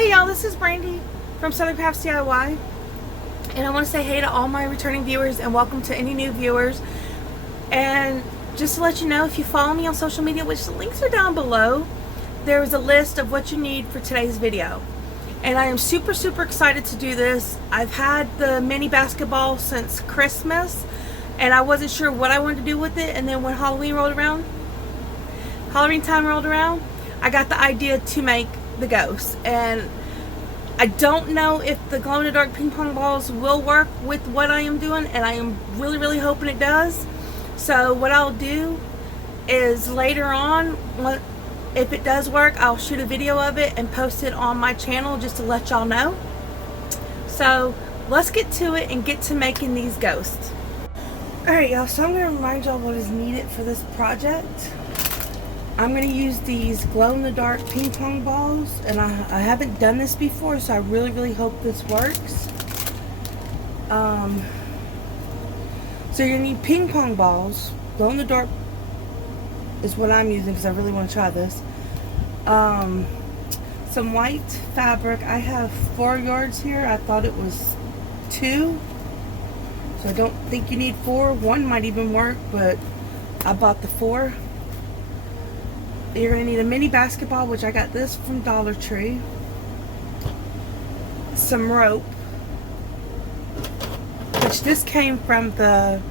Hey y'all, this is Brandy from Southern Crafts DIY, and I want to say hey to all my returning viewers and welcome to any new viewers. And just to let you know, if you follow me on social media, which the links are down below, there is a list of what you need for today's video. And I am super excited to do this. I've had the mini basketball since Christmas and I wasn't sure what I wanted to do with it, and then when Halloween time rolled around, I got the idea to make the ghost. And I don't know if the glow-in-the-dark ping pong balls will work with what I am doing, and I am really hoping it does. So what I'll do is later on, if it does work, I'll shoot a video of it and post it on my channel just to let y'all know. So let's get to it and get to making these ghosts. Alright y'all, so I'm going to remind y'all what is needed for this project. I'm going to use these glow-in-the-dark ping pong balls, and I haven't done this before, so I really hope this works. So you're going to need ping pong balls. Glow-in-the-dark is what I'm using because I really want to try this. Some white fabric. I have 4 yards here. I thought it was 2. So I don't think you need 4. 1 might even work, but I bought the 4. You're going to need a mini basketball, which I got this from Dollar Tree. Some rope, which this came from the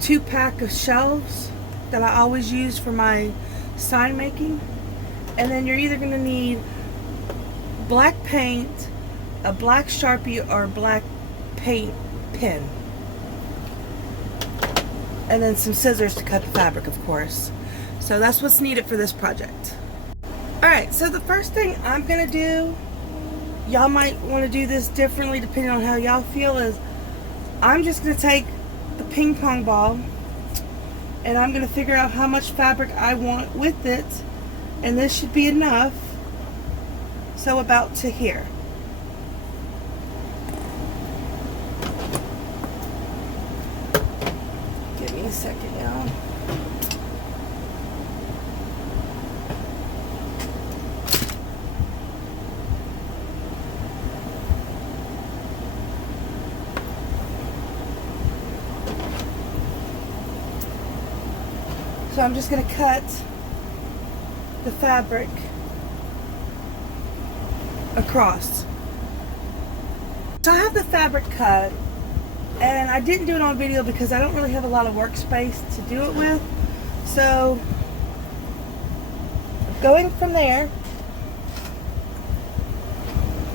2-pack of shelves that I always use for my sign making. And then you're either going to need black paint, a black Sharpie, or a black paint pen. And then some scissors to cut the fabric, of course. So that's what's needed for this project. Alright, so the first thing I'm going to do, y'all might want to do this differently depending on how y'all feel, is I'm just going to take the ping pong ball and I'm going to figure out how much fabric I want with it, and this should be enough. So about to here. Give me a second, y'all. So I'm just going to cut the fabric across. So I have the fabric cut, and I didn't do it on video because I don't really have a lot of workspace to do it with. So going from there,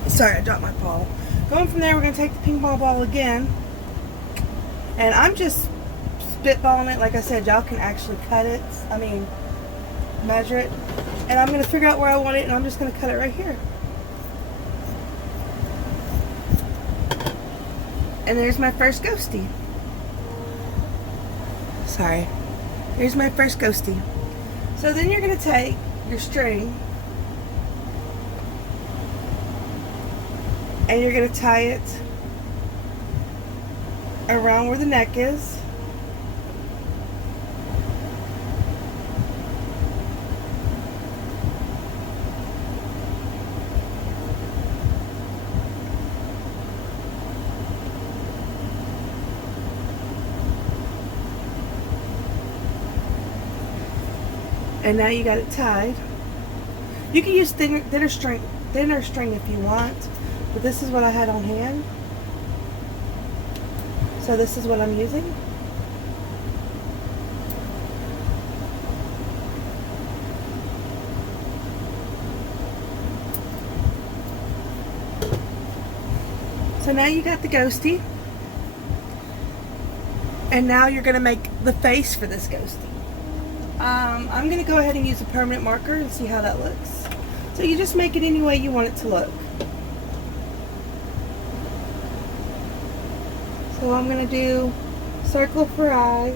sorry, I dropped my ball. Going from there, we're going to take the ping pong ball again, and I'm just spitballing it. Like I said, y'all can actually cut it, measure it, and I'm going to figure out where I want it, and I'm just going to cut it right here. And there's my first ghostie. Sorry. There's my first ghostie. So then you're going to take your string and you're going to tie it around where the neck is. And now you got it tied. You can use thinner string if you want, but this is what I had on hand. So this is what I'm using. So now you got the ghostie. And now you're going to make the face for this ghostie. I'm going to go ahead and use a permanent marker and see how that looks. So you just make it any way you want it to look. So I'm going to do circle for eyes.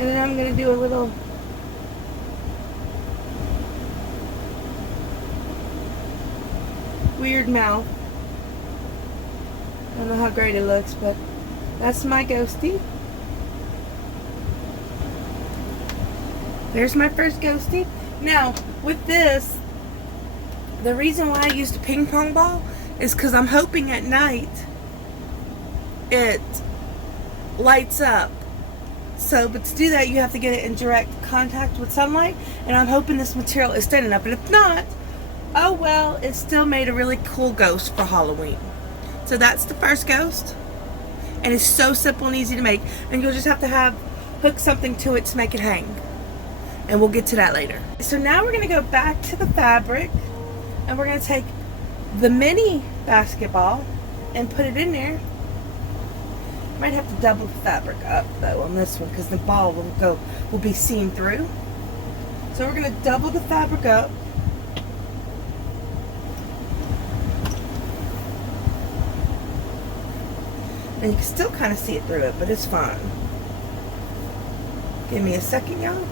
And then I'm going to do a little weird mouth. I don't know how great it looks, but that's my ghosty. There's my first ghosty. Now, with this, the reason why I used a ping pong ball is because I'm hoping at night it lights up. So, but to do that, you have to get it in direct contact with sunlight, and I'm hoping this material is thin enough. And if not, oh well, it still made a really cool ghost for Halloween. So that's the first ghost, and it's so simple and easy to make, and you'll just have to hook something to it to make it hang, and we'll get to that later. So now we're going to go back to the fabric, and we're going to take the mini basketball and put it in there. Might have to double the fabric up though on this one, because the ball will be seen through. So we're going to double the fabric up. And you can still kind of see it through it, but it's fine. Give me a second, y'all.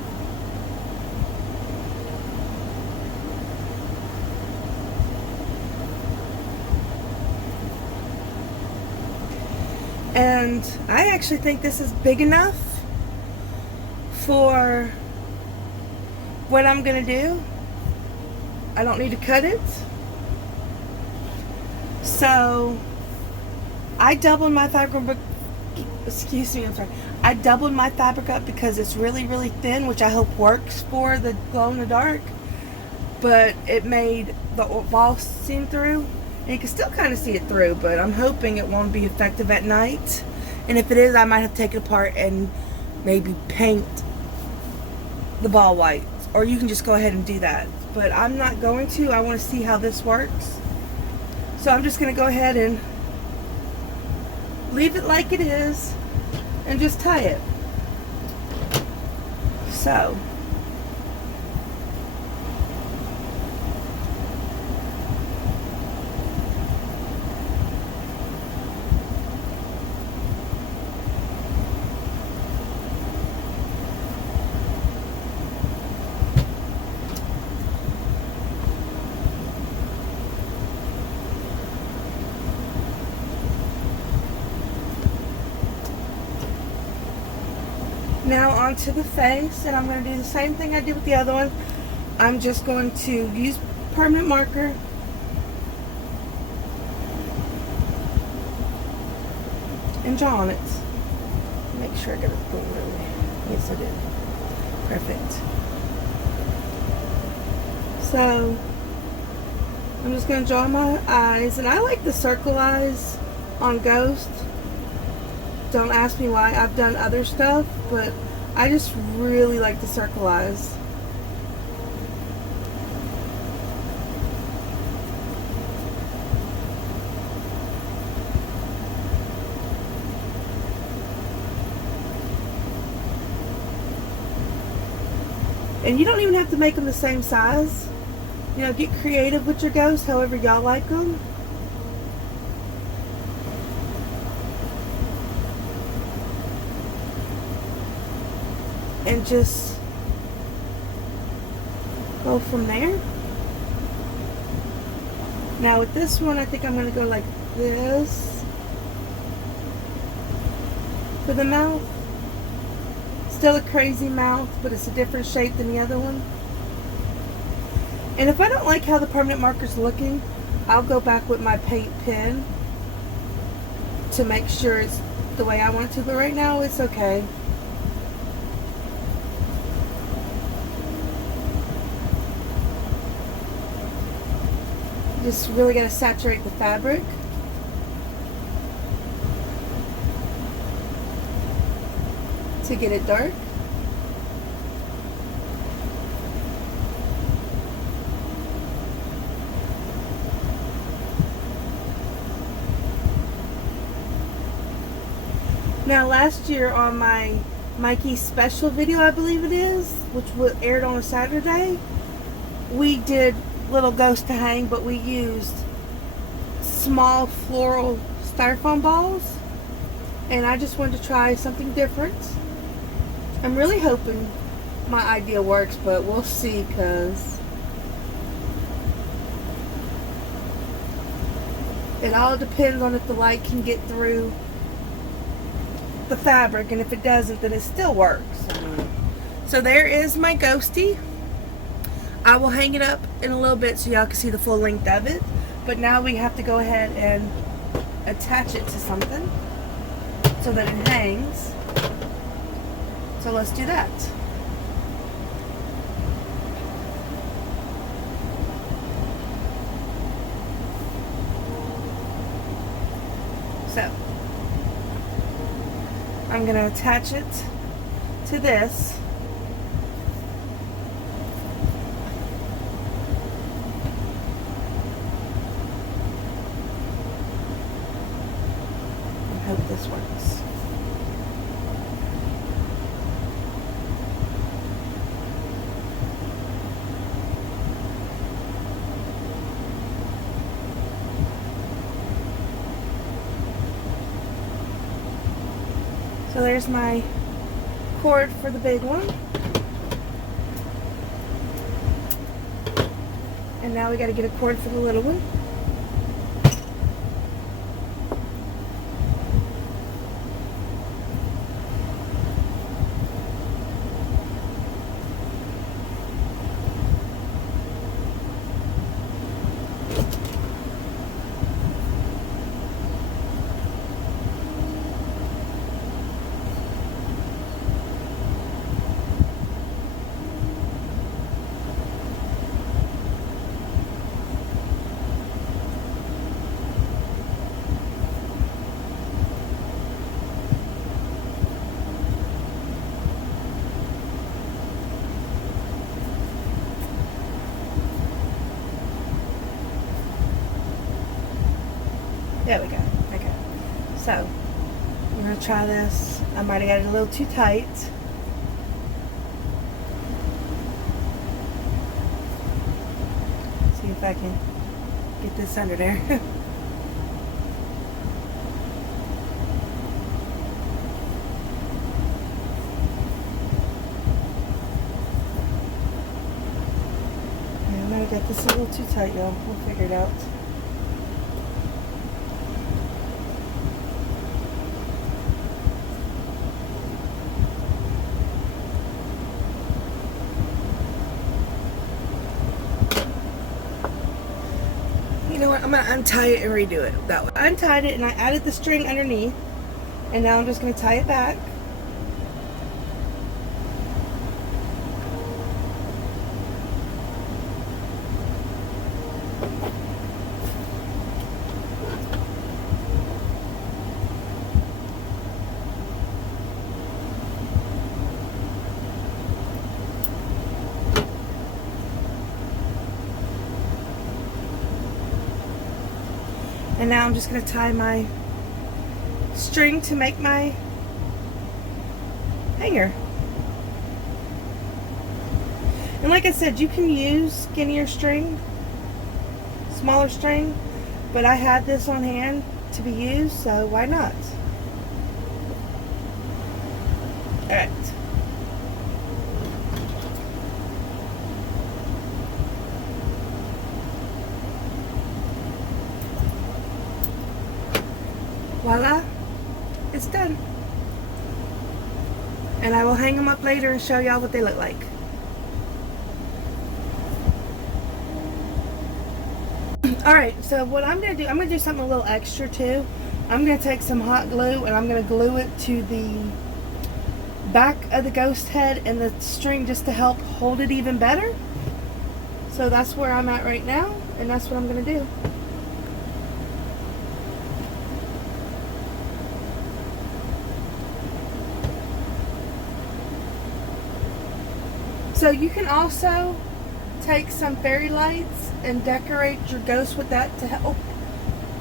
And I actually think this is big enough for what I'm going to do. I don't need to cut it. So I doubled my fabric, I doubled my fabric up because it's really, really thin, which I hope works for the glow in the dark. But it made the ball seem through. And you can still kind of see it through, but I'm hoping it won't be effective at night. And if it is, I might have to take it apart and maybe paint the ball white. Or you can just go ahead and do that. But I'm not going to. I want to see how this works. So I'm just going to go ahead and leave it like it is and just tie it. So now onto the face, and I'm going to do the same thing I did with the other one. I'm just going to use permanent marker and draw on it. Make sure I get it pulled really. Yes, I did. Perfect. So I'm just going to draw my eyes, and I like the circle eyes on Ghost. Don't ask me why. I've done other stuff, but I just really like the circle eyes. And you don't even have to make them the same size. You know, get creative with your ghosts however y'all like them. And just go from there. Now with this one, I think I'm going to go like this for the mouth. Still a crazy mouth, but it's a different shape than the other one. And if I don't like how the permanent marker's looking, I'll go back with my paint pen to make sure it's the way I want it to, but right now it's okay. Just really got to saturate the fabric. To get it dark. Now last year on my Mikey special video, I believe it is, which aired on a Saturday, we did little ghosts to hang, but we used small floral styrofoam balls, and I just wanted to try something different. I'm really hoping my idea works, but we'll see, because It all depends on if the light can get through the fabric, and if it doesn't, then it still works. So there is my ghostie. I will hang it up in a little bit so y'all can see the full length of it. But now we have to go ahead and attach it to something so that it hangs. So let's do that. So I'm going to attach it to this. And hope this works. So there's my cord for the big one. And now we got to get a cord for the little one. There we go. Okay. So, I'm going to try this. I might have got it a little too tight. See if I can get this under there. Yeah, I might have got this a little too tight, y'all. We'll figure it out. You know what, I'm going to untie it and redo it that way. I untied it and I added the string underneath, and now I'm just going to tie it back. And now I'm just going to tie my string to make my hanger. And like I said, you can use skinnier string, smaller string, but I had this on hand to be used, so why not? Alright. Voila, it's done. And I will hang them up later and show y'all what they look like. Alright, so what I'm going to do, I'm going to do something a little extra too. I'm going to take some hot glue and I'm going to glue it to the back of the ghost head and the string just to help hold it even better. So that's where I'm at right now, and that's what I'm going to do. So you can also take some fairy lights and decorate your ghost with that to help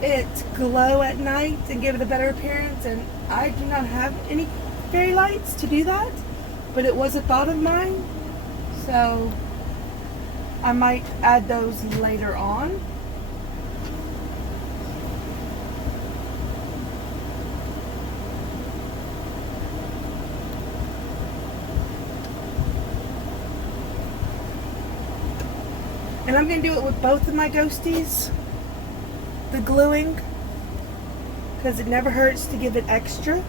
it glow at night and give it a better appearance. And I do not have any fairy lights to do that, but it was a thought of mine, so I might add those later on. And I'm going to do it with both of my ghosties, the gluing. because it never hurts to give it extra.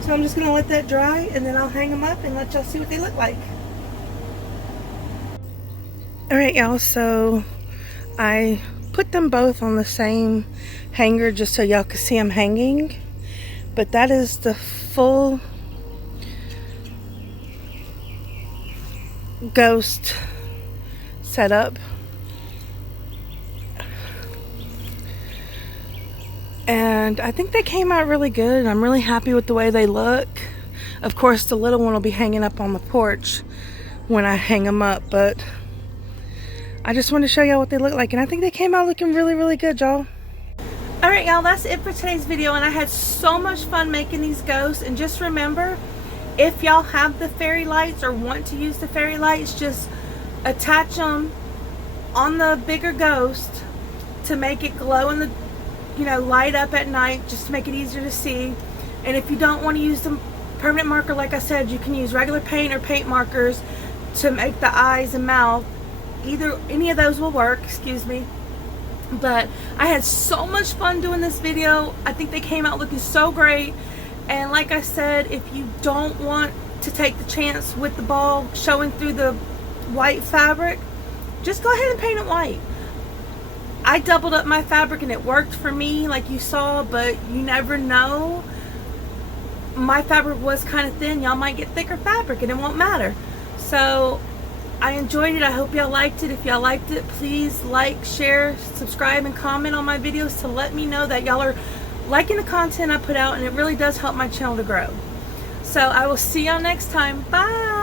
So I'm just going to let that dry, and then I'll hang them up and let y'all see what they look like. Alright y'all, so I put them both on the same hanger just so y'all can see them hanging. But that is the full ghost setup. And I think they came out really good. I'm really happy with the way they look. Of course, the little one will be hanging up on the porch when I hang them up, but I just wanted to show y'all what they look like, and I think they came out looking really, really good, y'all. Alright, y'all, that's it for today's video, and I had so much fun making these ghosts. And just remember, if y'all have the fairy lights or want to use the fairy lights, just attach them on the bigger ghost to make it glow in the, light up at night, just to make it easier to see. And if you don't want to use the permanent marker, like I said, you can use regular paint or paint markers to make the eyes and mouth. Any of those will work, excuse me. But I had so much fun doing this video. I think they came out looking so great. And like I said, if you don't want to take the chance with the ball showing through the white fabric, just go ahead and paint it white. I doubled up my fabric and it worked for me, like you saw, but you never know. My fabric was kind of thin. Y'all might get thicker fabric and it won't matter. So I enjoyed it. I hope y'all liked it. If y'all liked it, please like, share, subscribe, and comment on my videos to let me know that y'all are liking the content I put out, and it really does help my channel to grow. So I will see y'all next time. Bye!